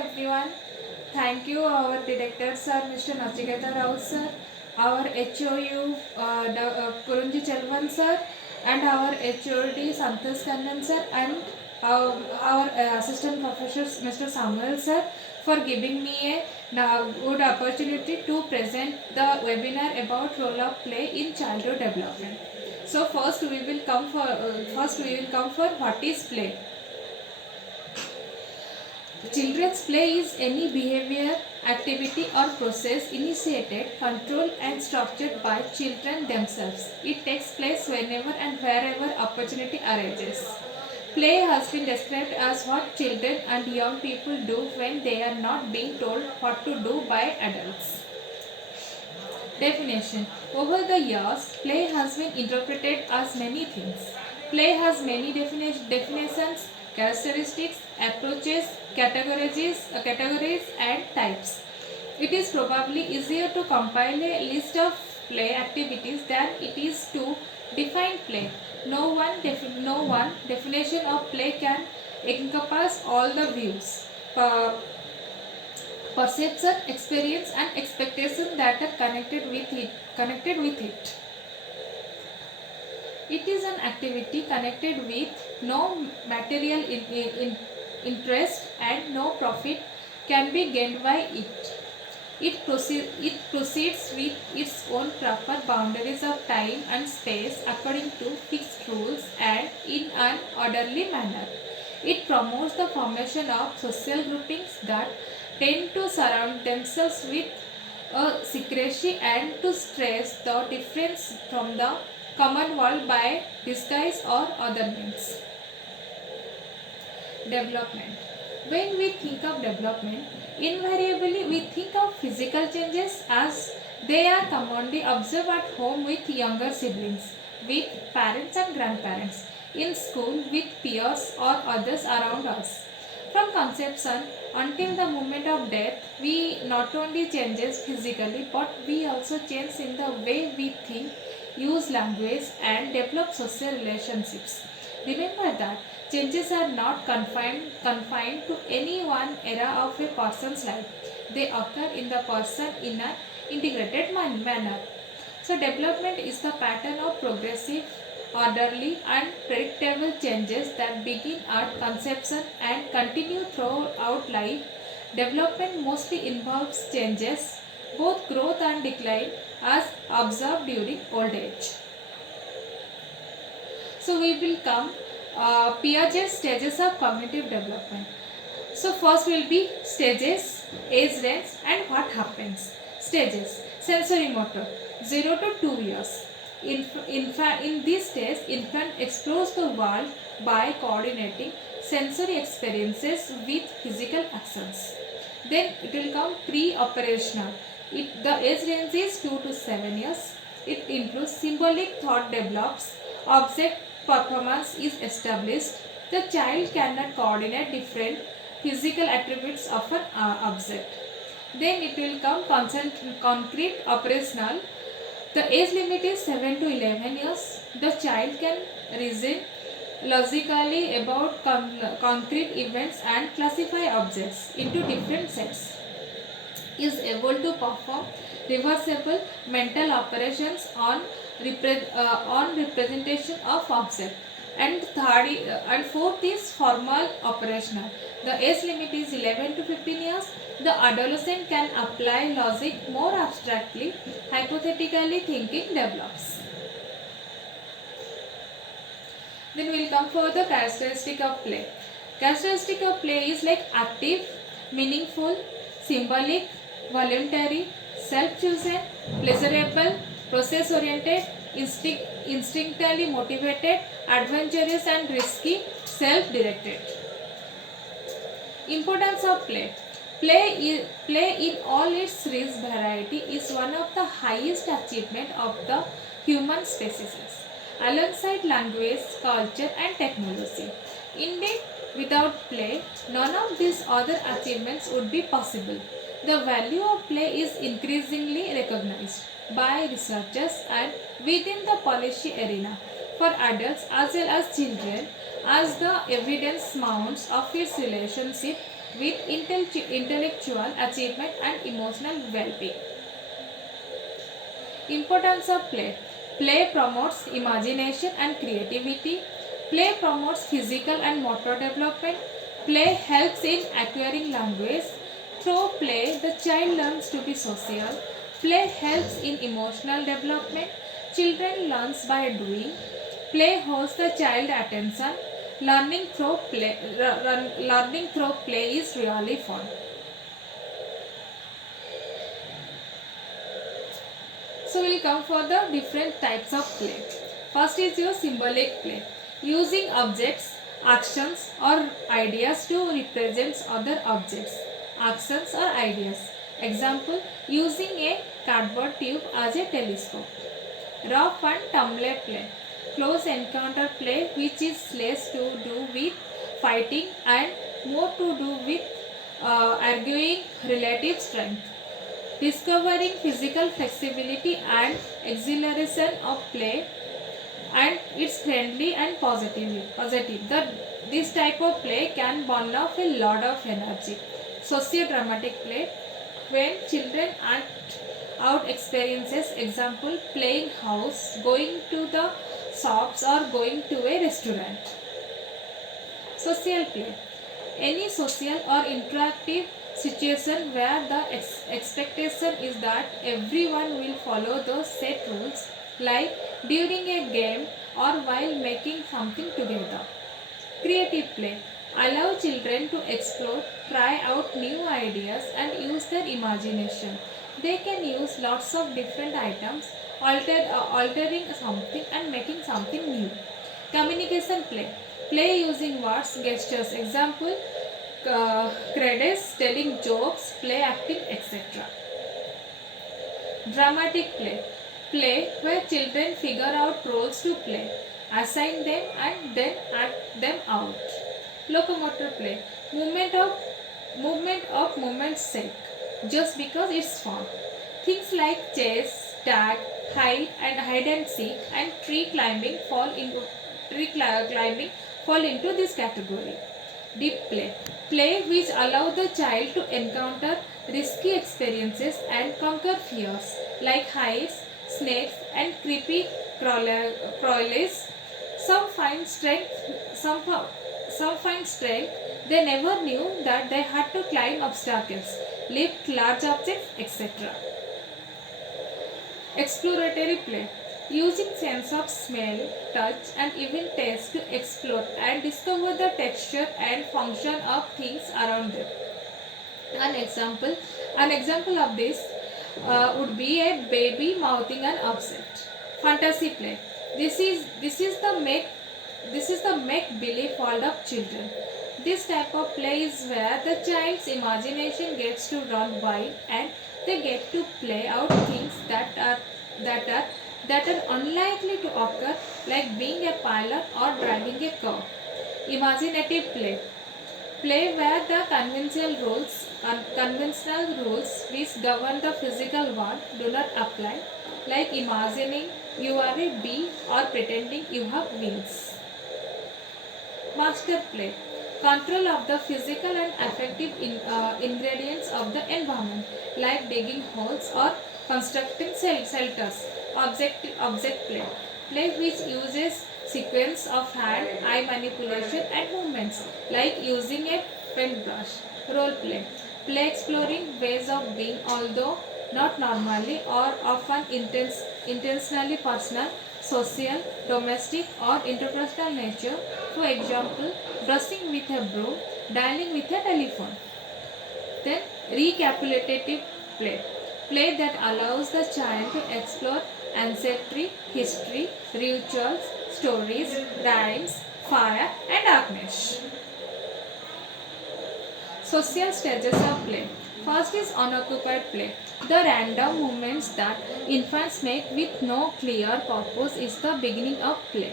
everyone. Thank you our director sir Mr. Nachiketa Rao sir, our HOU Kurunji Chelvan sir, and our HOD Santosh Kannan sir, and our assistant professor Mr. Samuel sir for giving me a good opportunity to present the webinar about role of play in childhood development. So first we will come for what is play. Children's play is any behavior, activity or process initiated, controlled and structured by children themselves. It takes place whenever and wherever opportunity arises. Play has been described as what children and young people do when they are not being told what to do by adults. Definition. Over the years, play has been interpreted as many things. Play has many definitions, characteristics, approaches, categories and types. It is probably easier to compile a list of play activities than it is to define play. No one definition of play can encompass all the views, perception, experience and expectation that are connected with it. It is an activity connected with no material interest and no profit can be gained by it. It proceeds with its own proper boundaries of time and space according to fixed rules and in an orderly manner. It promotes the formation of social groupings that tend to surround themselves with a secrecy and to stress the difference from the common world by disguise or other means. Development. When we think of development, invariably we think of physical changes as they are commonly observed at home with younger siblings, with parents and grandparents, in school with peers or others around us. From conception until the moment of death, we not only changes physically but we also change in the way we think, use language and develop social relationships. Remember that changes are not confined to any one era of a person's life. They occur in the person in an integrated manner. So development is the pattern of progressive, orderly and predictable changes that begin at conception and continue throughout life. Development mostly involves changes, both growth and decline, as observed during old age. So we will come Piaget's stages of cognitive development. So first will be stages, age range and what happens. Stages. Sensory motor 0 to 2 years. In this stage, infant explores the world by coordinating sensory experiences with physical actions. Then it will come pre-operational. The age range is 2 to 7 years. It includes symbolic thought develops, object performance is established. The child cannot coordinate different physical attributes of an object. Then it will come concrete operational. The age limit is 7 to 11 years. The child can reason logically about concrete events and classify objects into different sets. Is able to perform reversible mental operations on representation of object. And fourth is formal operational. The age limit is 11 to 15 years. The adolescent can apply logic more abstractly. Hypothetically thinking develops. Then we will come for the characteristic of play. Characteristic of play is like active, meaningful, symbolic, voluntary, self-chosen, pleasurable, process-oriented, instinctively motivated, adventurous and risky, self-directed. Importance of play. Play in all its rich variety is one of the highest achievements of the human species, alongside language, culture and technology. Indeed, without play, none of these other achievements would be possible. The value of play is increasingly recognized by researchers and within the policy arena for adults as well as children, as the evidence mounts of its relationship with intellectual achievement and emotional well-being. Importance of play. Play promotes imagination and creativity. Play promotes physical and motor development. Play helps in acquiring language. Through play, the child learns to be social. Play helps in emotional development. Children learns by doing. Play holds the child attention. Learning through play is really fun. So we'll come for the different types of play. First is your symbolic play, using objects, actions or ideas to represent other objects, actions or ideas. Example, using a cardboard tube as a telescope. Rough and tumble play, close encounter play which is less to do with fighting and more to do with arguing relative strength. Discovering physical flexibility and exhilaration of play, and it's friendly and positive. This type of play can burn off a lot of energy. Socio-dramatic play, when children act out experiences, example playing house, going to the shops or going to a restaurant. Social play, any social or interactive situation where the expectation is that everyone will follow those set rules, like during a game or while making something together. Creative play, allow children to explore, try out new ideas and use their imagination. They can use lots of different items, altering something and making something new. Communication play, play using words, gestures, example credits, telling jokes, play acting, etc. Dramatic play, play where children figure out roles to play, assign them and then act them out. Locomotor play, movement of movement's sake, just because it's fun. Things like chess, tag, hide and seek, and tree climbing fall into this category. Deep play, play which allow the child to encounter risky experiences and conquer fears like heights, snakes, and creepy crawlies. Some find strength. Some find strength. They never knew that they had to climb obstacles, lift large objects, etc. Exploratory play, using sense of smell, touch and even taste to explore and discover the texture and function of things around them. An example of this would be a baby mouthing an object. Fantasy play, this is the make believe world of children. This type of play is where the child's imagination gets to run wild and they get to play out things that are unlikely to occur, like being a pilot or driving a car. Imaginative play, play where the conventional rules which govern the physical world do not apply, like imagining you are a bee or pretending you have wings. Master play, control of the physical and affective ingredients of the environment, like digging holes or constructing shelters. Object play, play which uses sequence of hand, eye manipulation and movements, like using a paintbrush. Role play, play exploring ways of being, although not normally or often intentionally personal, social, domestic or interpersonal nature. For example, brushing with a broom, dialing with a telephone. Then recapitulative play, play that allows the child to explore ancestry, history, rituals, stories, rhymes, fire and darkness. Social stages of play. First is unoccupied play. The random movements that infants make with no clear purpose is the beginning of play.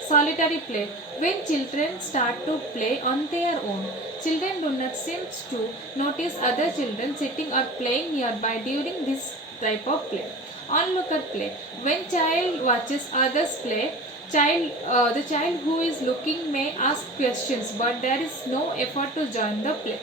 Solitary play. When children start to play on their own, children do not seem to notice other children sitting or playing nearby during this type of play. Onlooker play. When child watches others play, the child who is looking may ask questions, but there is no effort to join the play.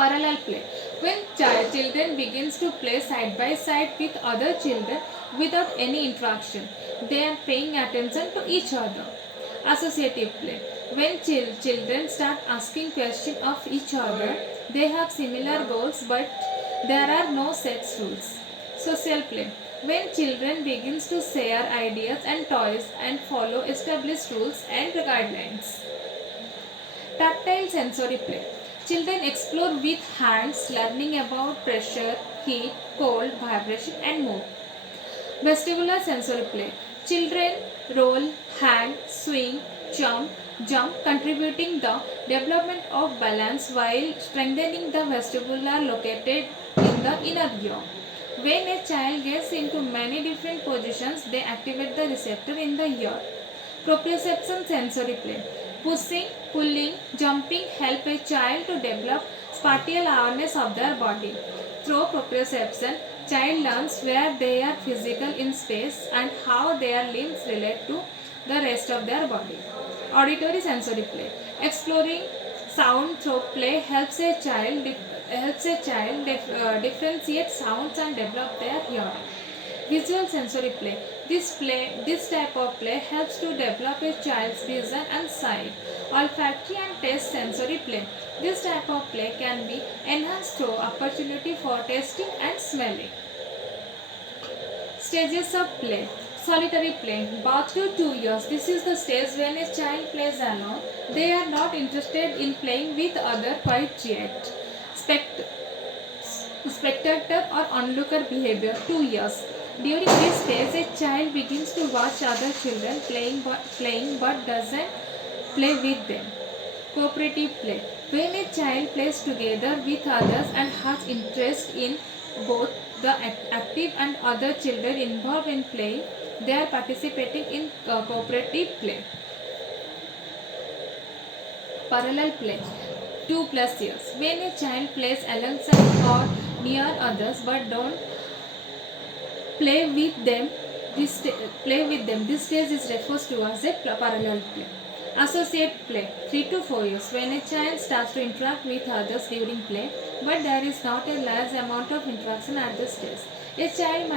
Parallel play. When children begins to play side by side with other children without any interaction, they are paying attention to each other. Associative play. When children start asking questions of each other, they have similar goals but there are no set rules. Social play. When children begins to share ideas and toys and follow established rules and guidelines. Tactile sensory play. Children explore with hands, learning about pressure, heat, cold, vibration and more. Vestibular sensory play. Children roll, hang, swing, jump, contributing the development of balance while strengthening the vestibular located in the inner ear. When a child gets into many different positions, they activate the receptor in the ear. Proprioception sensory play. Pushing, pulling, jumping help a child to develop spatial awareness of their body. Through proprioception, child learns where they are physical in space and how their limbs relate to the rest of their body. Auditory sensory play. Exploring sound through play helps a child differentiate sounds and develop their hearing. Visual sensory play. This type of play helps to develop a child's vision and sight. Olfactory and taste sensory play. This type of play can be enhanced through opportunity for tasting and smelling. Stages of play. Solitary play. Birth to 2 years. This is the stage when a child plays alone. They are not interested in playing with others quite yet. Spectator or onlooker behavior. 2 years. During this stage, a child begins to watch other children playing but doesn't play with them. Cooperative play. When a child plays together with others and has interest in both the active and other children involved in playing, they are participating in cooperative play. Parallel play. 2+ years. When a child plays alongside or near others but don't play with them, this stage is referred to as a parallel play. Associate play. 3 to 4 years. When a child starts to interact with others during play, but there is not a large amount of interaction at this stage. A child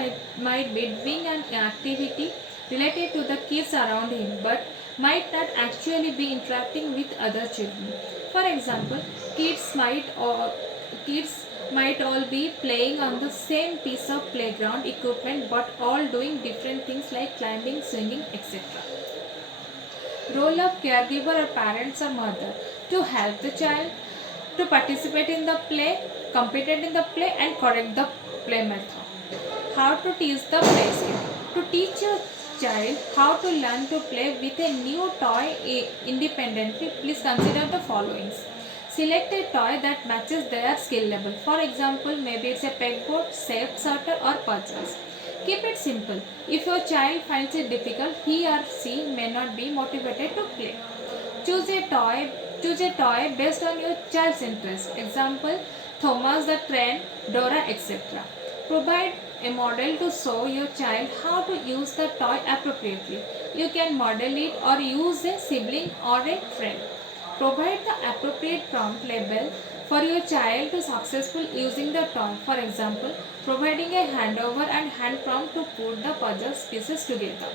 might be doing an activity related to the kids around him, but might not actually be interacting with other children. For example, kids might all be playing on the same piece of playground equipment but all doing different things like climbing, swinging, etc. Role of caregiver or parents or mother to help the child to participate in the play, compete in the play and correct the play method. How to teach the play skill. To teach your child how to learn to play with a new toy independently, please consider the followings. Select a toy that matches their skill level. For example, maybe it's a pegboard, shape sorter or puzzles. Keep it simple. If your child finds it difficult, he or she may not be motivated to play. Choose a toy based on your child's interest. Example, Thomas the Train, Dora, etc. Provide a model to show your child how to use the toy appropriately. You can model it or use a sibling or a friend. Provide the appropriate prompt label for your child to successful using the toy. For example, providing a handover and hand prompt to put the puzzle pieces together.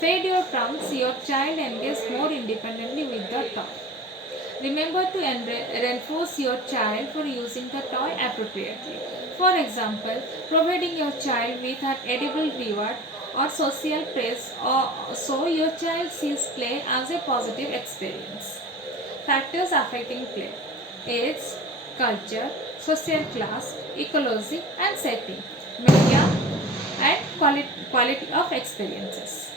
Fade your prompts, your child engages more independently with the toy. Remember to reinforce your child for using the toy appropriately. For example, providing your child with an edible reward or social praise or so your child sees play as a positive experience. Factors affecting play: age, culture, social class, ecology and setting, media and quality of experiences.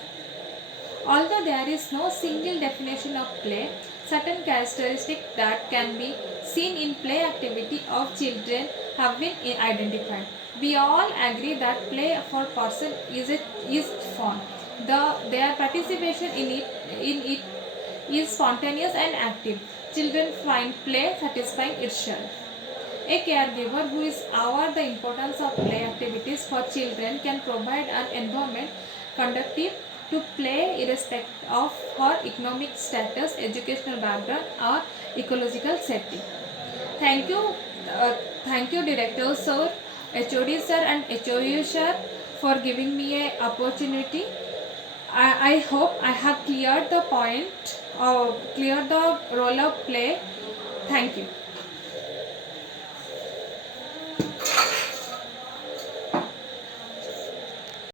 Although there is no single definition of play, certain characteristics that can be seen in play activity of children have been identified. We all agree that play for person is fun. Their participation in it is spontaneous and active. Children find play satisfying itself. A caregiver who is aware the importance of play activities for children can provide an environment conducive to play irrespective of her economic status, educational background or ecological setting. Thank you. thank you, director sir, HOD sir, and HOU sir for giving me a opportunity. I hope I have cleared the point, cleared the role of play. Thank you.